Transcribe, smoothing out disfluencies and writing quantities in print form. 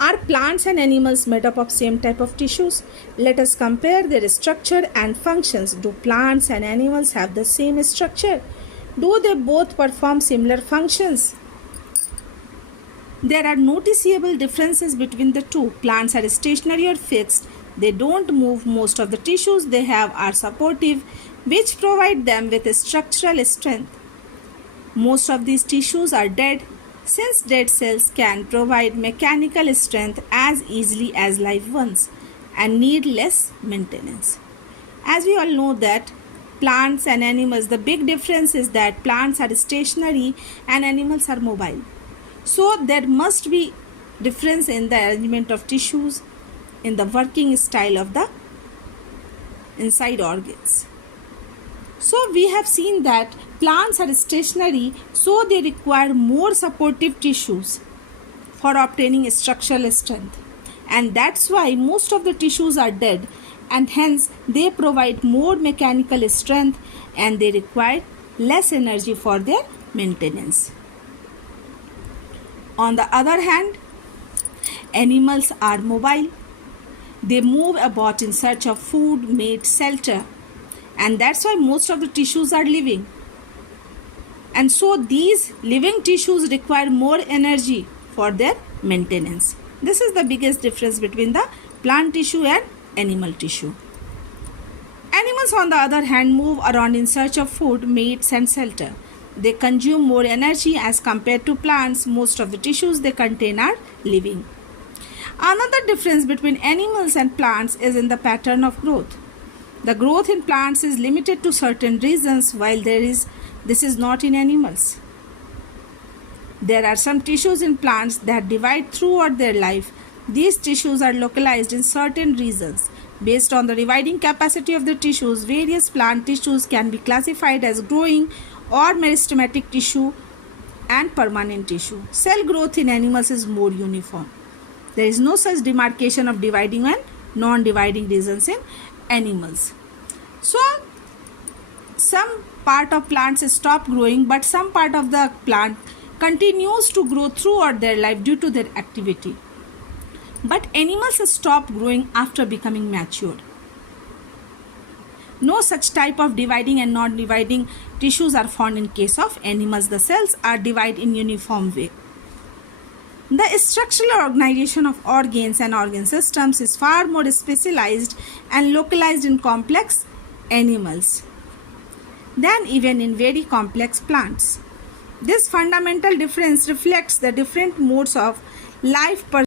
Are plants and animals made up of same type of tissues? Let us compare their structure and functions. Do plants and animals have the same structure? Do they both perform similar functions? There are noticeable differences between the two. Plants are stationary or fixed. They don't move. Most of the tissues they have are supportive, which provide them with structural strength. Most of these tissues are dead, since dead cells can provide mechanical strength as easily as live ones and need less maintenance. As we all know that plants and animals, the big difference is that plants are stationary and animals are mobile. So there must be difference in the arrangement of tissues, in the working style of the inside organs. So we have seen that plants are stationary, so they require more supportive tissues for obtaining structural strength. And that's why most of the tissues are dead, and hence they provide more mechanical strength and they require less energy for their maintenance. On the other hand, animals are mobile. They move about in search of food, mate, shelter. And that's why most of the tissues are living. And so these living tissues require more energy for their maintenance. This is the biggest difference between the plant tissue and animal tissue. Animals, on the other hand, move around in search of food, mates, and shelter. They consume more energy as compared to plants. Most of the tissues they contain are living. Another difference between animals and plants is in the pattern of growth. The growth in plants is limited to certain regions, while this is not in animals. There are some tissues in plants that divide throughout their life. These tissues are localized in certain regions. Based on the dividing capacity of the tissues, various plant tissues can be classified as growing or meristematic tissue and permanent tissue. Cell growth in animals is more uniform. There is no such demarcation of dividing and non-dividing regions in animals. So some part of plants stop growing, but some part of the plant continues to grow throughout their life due to their activity. But animals stop growing after becoming matured. No such type of dividing and non-dividing tissues are found in case of animals. The cells are divided in uniform way. The structural organization of organs and organ systems is far more specialized and localized in complex animals than even in very complex plants. This fundamental difference reflects the different modes of life